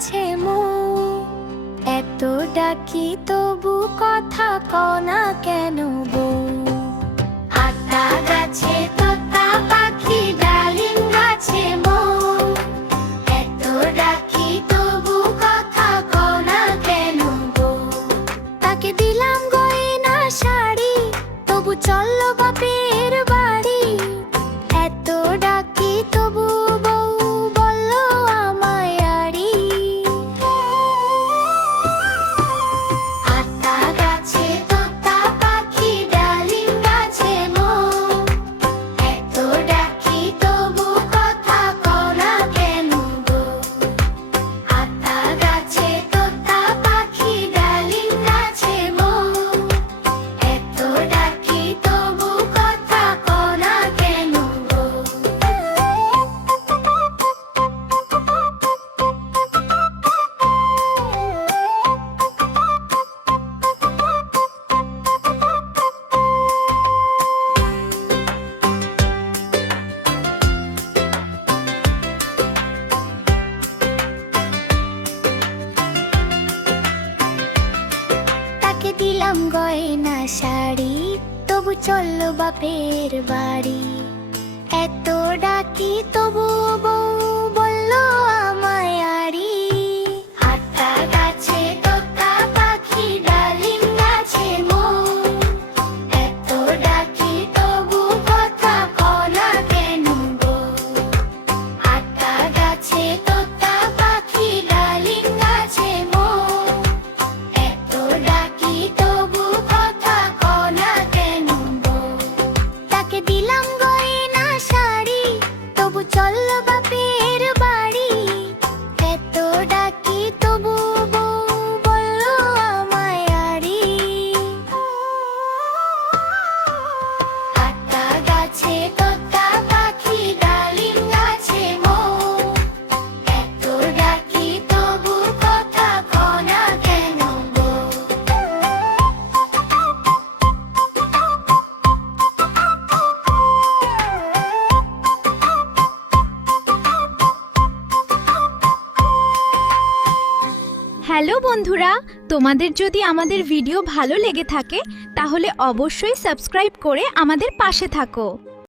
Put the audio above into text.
গাছে মো, এত ডাকি তবু কথা কও না কেন বউ। আতা গাছে তোতা পাখি, ডালিম গাছে মো, এত ডাকি তবু কথা কও না কেন বউ। তাকে দিলাম গয়না শাড়ি, তবু চললো বাপের বাড়ি, এত ডাকি তবু বউ বললো আমায় আড়ি। আতা গাছে তোতা পাখি, ডালিম গাছে মো, এত ডাকি তবু কথা কও না কেন গো। আতা গাছে তোতা পাখি, ডালিম গাছে মো, এত ডাকি তবু কথা কও না কেন গো। তাকে দিলাম গয়না শাড়ি, তবু চললো বাপের বাড়ি, এত ডাকি তবু বউ বললো আমায় আড়ি। আতা গাছে তোতা পাখি, ডালিম গাছে মো, এত ডাকি তবু কথা কও না কেন গো। আতা গাছে তোতা পাখি, ডালিম গাছে মো, এত ডাকি তবু কথা কও না কেন গো। তাকে দিলাম গয়না শাড়ি, তবু চললো বাপের বাড়ি, এত ডাকি তবু বউ বললো আমায় আড়ি। আতা গাছে তোতা পাখি, ডালিম গাছে মো, এত ডাকি তবু কথা কও না কেন গো। হ্যালো বন্ধুরা, তোমাদের যদি আমাদের ভিডিও ভালো লেগে থাকে তাহলে অবশ্যই সাবস্ক্রাইব করে আমাদের পাশে থাকো।